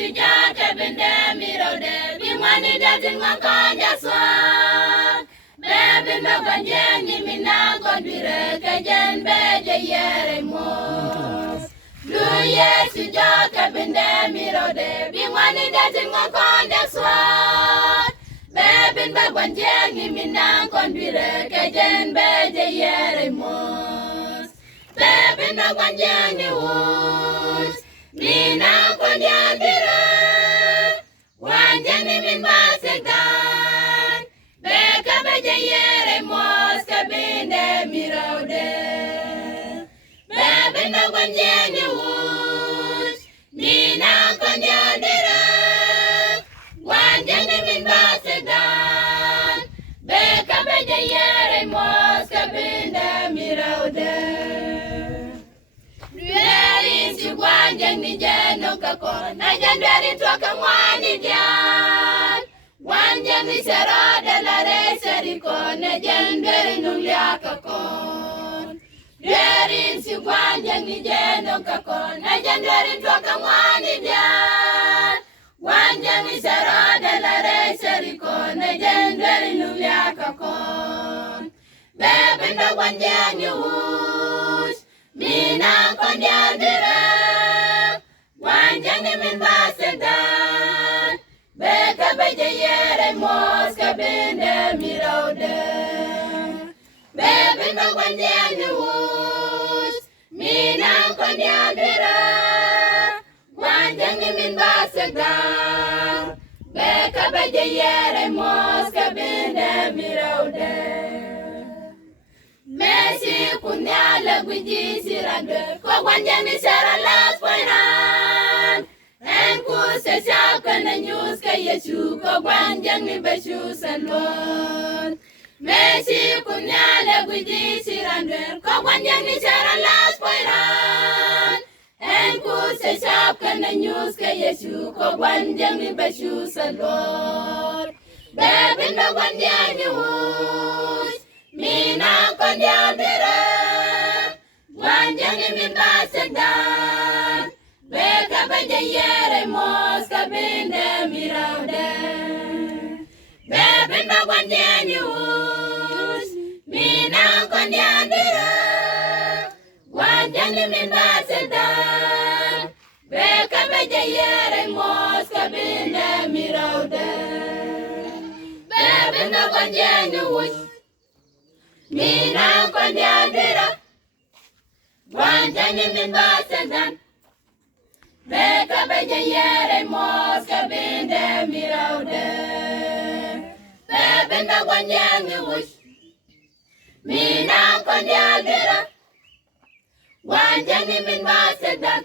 sujata bende mirode bimani datin makanja swag baby maganjeni minango dire kajen beje yere mos Luye sujata bende mirode bimani datin makanja swag baby maganjeni minango dire kajen beje yere mos baby maganjeni woos Mina konyandira wanjani min basedan beka beje yere mos kabinde mirode bebe no wanjani wus mina konyandira wanjani min basedan beka beje yere mos kabinde mirode Wanjang ni jeno kakon na jandari toka mwani dian Wanjang ni sarada la resariko na jandari nunglia kakon Derin si wanjang ni jeno kakon na jandari toka mwani dian Wanjang ni sarada la resariko na jandari nunglia kakon Bebe na wanjang ni wus Mina konyandira Wanjani min basedan Beka beje yere mos kabinde mirode Bebe no wanjani wus Mina konyandira Wanjani min basedan Beka beje yere mos kabinde mirode Messi kunyala gwiji sirande Kwa wanjani sara las poiran En kuse shaka na news ka yeshu Kwa wanjani beshu salon Messi kunyala gwiji sirande Kwa wanjani sara las poiran En kuse shaka na news ka yeshu Kwa wanjani beshu salon Baby no wanjani wush Mina konyandira Wanjani min basedan Beka beje yere mos kabinde mirode Bebe no wanjani wus Mina konyandira Wanjani min basedan Beka beje yere mos kabinde mirode Bebe no wanjani wus Mina konyandira Wanjani min basedan Beka beje yere mos kabinde mirode Bebe no wanjani wush Mina konyandira Wanjani min basedan